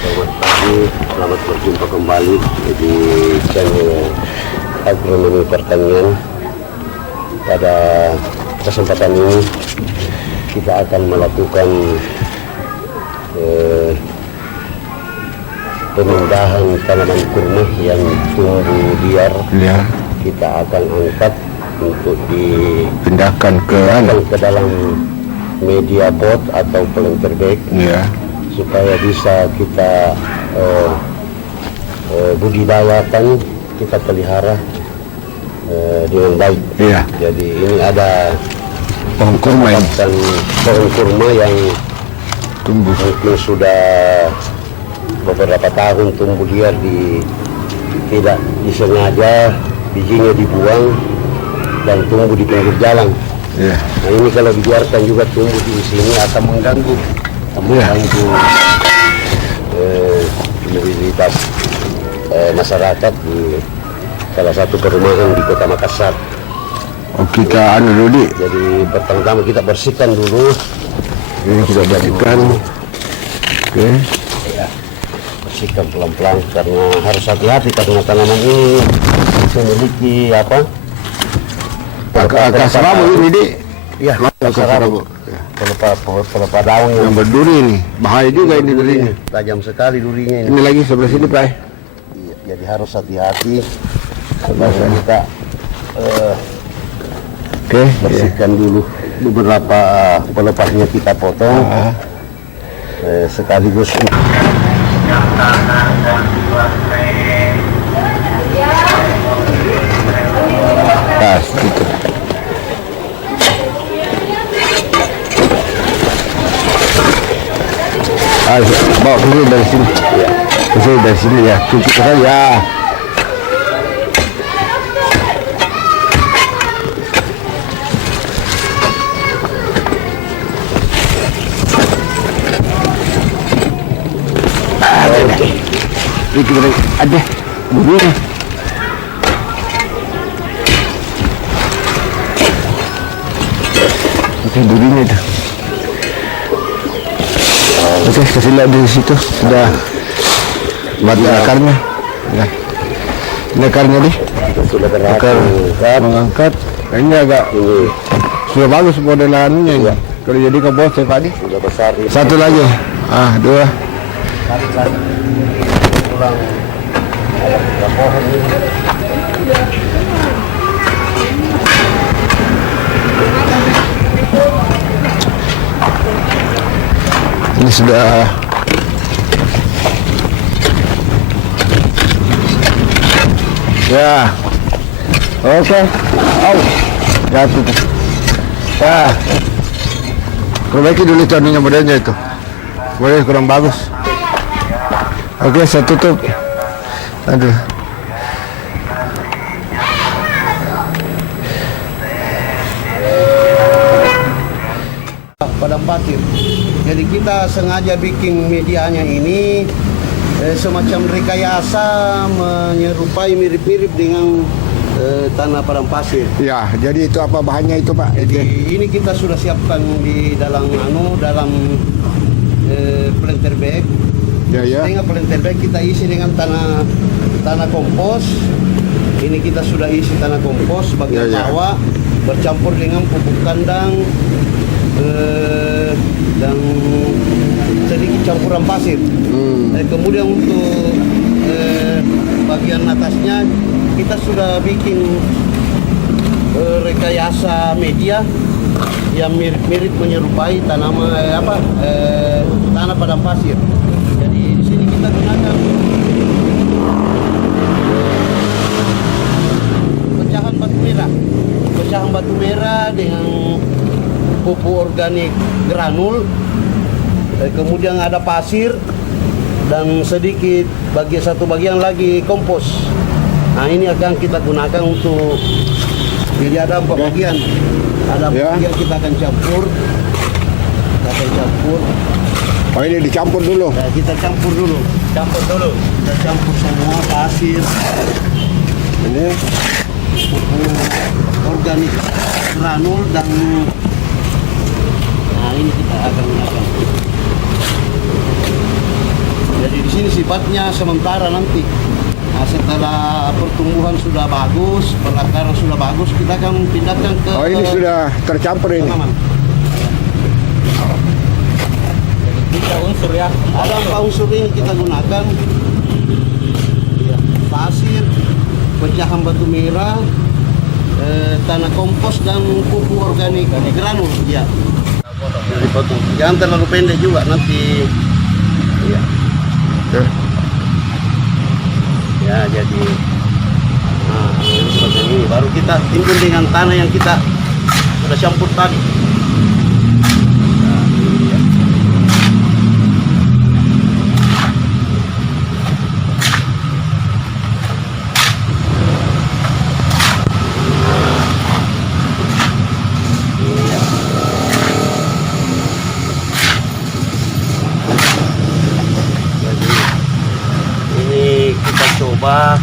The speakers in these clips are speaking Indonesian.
Selamat pagi, selamat berjumpa kembali di channel Agronomi Pertanian. Pada kesempatan ini kita akan melakukan pemindahan tanaman kurma yang tumbuh liar. Kita akan angkat untuk dipindahkan ke dalam media pot atau planter bag, supaya bisa kita budidayakan, kita pelihara dengan baik. Jadi ini ada pohon kurma yang tumbuh mungkin sudah beberapa tahun tumbuh liar, tidak disengaja bijinya dibuang dan tumbuh di pinggir jalan. Nah ini kalau dibiarkan juga tumbuh di sini akan mengganggu mobilitas masyarakat di salah satu perumahan di Kota Makassar. Kita dulu. Jadi pertama-tama kita bersihkan dulu. Ini kita bersihkan. Bersihkan pelan-pelan karena harus hati-hati karena tanaman ini memiliki akar serabu ini, akar serabu. Pelepah daun yang berduri ini, bahaya juga ini durinya. Tajam sekali durinya ini. Ini lagi sebelah sini, Pak. Jadi harus hati-hati. Supaya kita bersihkan dulu beberapa pelepahnya, kita potong sekaligus. Tutup. Bawa dulu dari sini. Dari sini ya. Tutup saja. Ada durinya. Durinya itu. Kasih lihat di situ sudah buat akarnya. Ini akarnya nih. Akar mengangkat. Ini agak sudah bagus modelannya ini. Kalau jadi kebos ya Pak. Sudah besar. Satu lagi. Dua. Ini sudah oke. Jatuh tuh. Perbaiki dulu turunnya modelnya itu. Boleh kurang bagus. Oke, saya tutup. Aduh. Padang pasir. Jadi kita sengaja bikin medianya ini semacam rekayasa menyerupai mirip-mirip dengan tanah padang pasir. Ya, jadi itu apa bahannya itu Pak? Jadi ini kita sudah siapkan di dalam planter bag. Dengan planter bag kita isi dengan tanah kompos. Ini kita sudah isi tanah kompos bagian bawah bercampur dengan pupuk kandang dan sedikit campuran pasir. Kemudian untuk bagian atasnya kita sudah bikin rekayasa media yang mirip menyerupai tanah padang pasir. Jadi di sini kita gunakan pecahan batu merah dengan pupuk organik granul, kemudian ada pasir dan sedikit satu bagian lagi kompos. Nah ini akan kita gunakan untuk, jadi ada 4 bagian. Ada bagian kita akan campur. Oh ini dicampur dulu. Kita campur dulu. Kita campur semua pasir. Ini pupuk organik granul dan ini kita akan gunakan. Jadi di sifatnya sementara nanti. Nah, setelah pertumbuhan sudah bagus, perakaran sudah bagus, kita akan pindahkan ke Oh, ini sudah tercampur ini. tanaman. Tiga unsur ya. Ada 4 unsur ini kita gunakan. Ya, pasir, pecahan batu merah, tanah kompos dan pupuk organik granul. Ya. Dipotong. Jangan terlalu pendek juga nanti. Ya. Oke. Ya, jadi nah, seperti ini. Baru kita timbun dengan tanah yang kita sudah campur tadi. Nah, ini ya. Ini ya. Jadi ini kita coba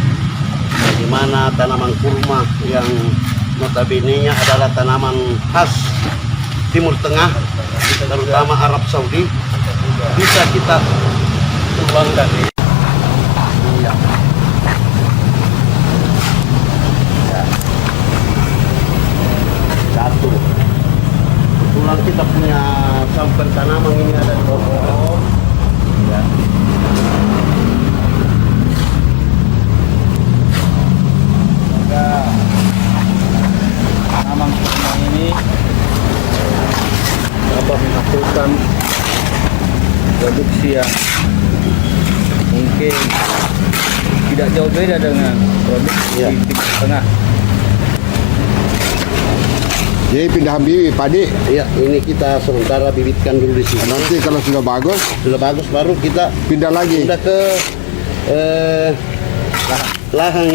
bagaimana tanaman kurma yang notabene-nya adalah tanaman khas Timur Tengah, terutama Arab Saudi, bisa kita kembangkan. Iya. Ya. Satu. Kebetulan kita punya sampel tanaman ini ada 2 pohon. Ya. Tanaman kurma ini dapat menghasilkan produksi yang mungkin tidak jauh beda dengan produksi Ya. di Timur Tengah. Jadi pindahan bibit padi. Iya, ini kita sementara bibitkan dulu di sini. Nanti kalau sudah bagus, Sudah bagus baru kita pindah lagi. pindah ke lahan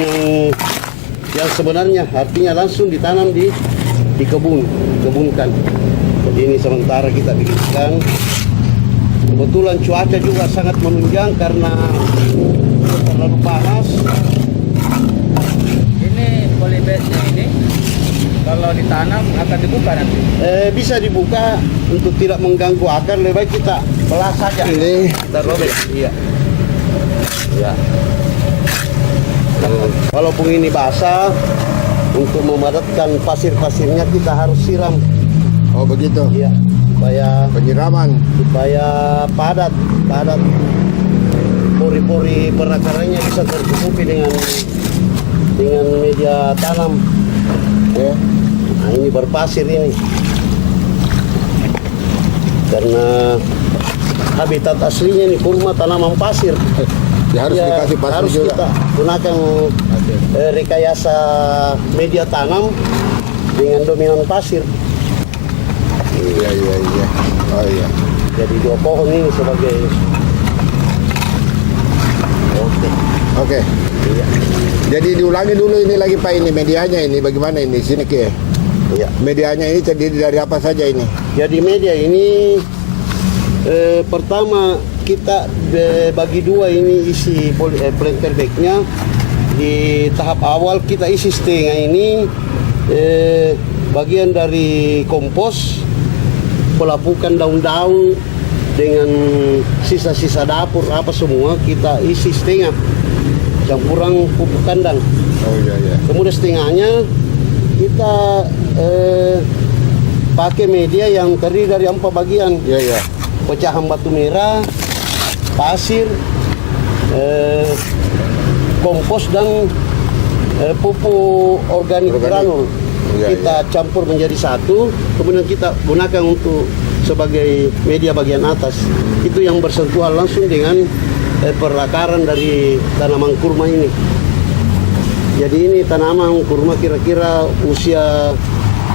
yang sebenarnya artinya langsung ditanam di kebunkan. Jadi ini sementara kita bibitkan. Kebetulan cuaca juga sangat menunjang karena terlalu panas. Ini polybagnya ini kalau ditanam akan dibuka nanti. Bisa dibuka untuk tidak mengganggu akar, lebih baik kita belah saja. Ini Kita robek. Iya. Ya. Walaupun ini basah, untuk memadatkan pasir-pasirnya kita harus siram. oh begitu. Iya. Penyiraman. Supaya padat. Pori-pori perakarannya bisa tercukupi dengan media tanam. Ya. Nah, ini berpasir ini. Karena habitat aslinya ini kurma tanaman pasir. Ya, harus Ya, dikasih pasir harus juga. kita gunakan rekayasa media tanam dengan dominan pasir. Iya. Oh iya. Jadi 2 pohon ini sebagai Oke. iya. Jadi diulangi dulu ini lagi Pak, ini medianya ini bagaimana ini sini Ki? Iya. Medianya ini terdiri dari apa saja ini? Jadi media ini pertama kita bagi 2 ini isi planter bagnya. Di tahap awal kita isi setengah ini bagian dari kompos, pelapukan daun-daun dengan sisa-sisa dapur apa semua kita isi setengah, campuran pupuk kandang. Oh iya. Kemudian setengahnya kita pakai media yang terdiri dari 4 bagian, Iya. pecahan batu merah, pasir, kompos dan pupuk organik granul. Iya, Kita campur menjadi satu, kemudian kita gunakan untuk sebagai media bagian atas. Itu yang bersentuhan langsung dengan perakaran dari tanaman kurma ini. Jadi ini tanaman kurma kira-kira usia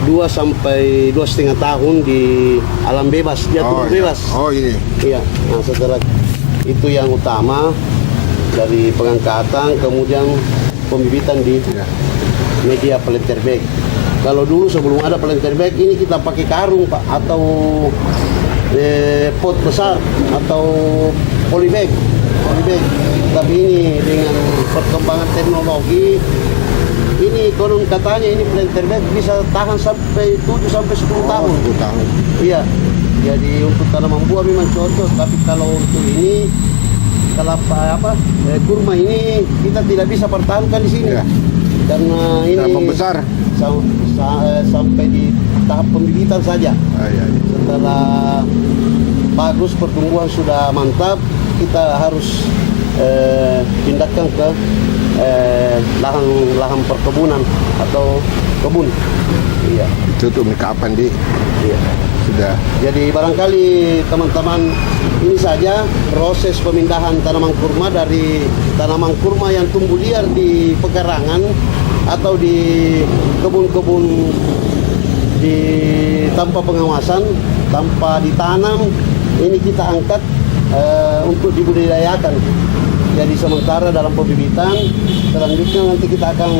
2 sampai 2,5 tahun di alam bebas, dia tumbuh bebas. Oh ini. Iya. Nah, setelah itu yang utama dari pengangkatan, kemudian pembibitan di media planter bag. Kalau dulu sebelum ada planter bag ini kita pakai karung Pak, atau pot besar atau polybag. Tapi ini dengan perkembangan teknologi ini konon katanya ini planter bag bisa tahan sampai 7 sampai 10 tahun. 10 tahun. Iya. Jadi untuk tanaman buah memang cocok, tapi kalau untuk ini kurma ini kita tidak bisa pertahankan di sini. Ya. Karena ini Sudah membesar. sampai di tahap pembibitan saja. Iya. Setelah bagus pertumbuhan sudah mantap, kita harus pindahkan ke lahan perkebunan atau kebun. Iya. Itu untuk kapan di? Iya. Sudah. Jadi barangkali teman-teman ini saja proses pemindahan tanaman kurma dari tanaman kurma yang tumbuh liar di pekarangan atau di kebun-kebun tanpa pengawasan, tanpa ditanam, ini kita angkat untuk dibudidayakan. Jadi sementara dalam pembibitan, selanjutnya nanti kita akan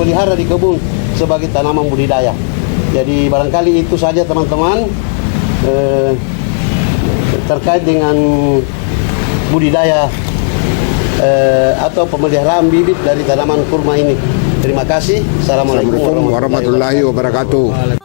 pelihara di kebun sebagai tanaman budidaya. Jadi barangkali itu saja teman-teman terkait dengan budidaya atau pemeliharaan bibit dari tanaman kurma ini. Terima kasih. Assalamualaikum Assalamualaikum warahmatullahi wabarakatuh.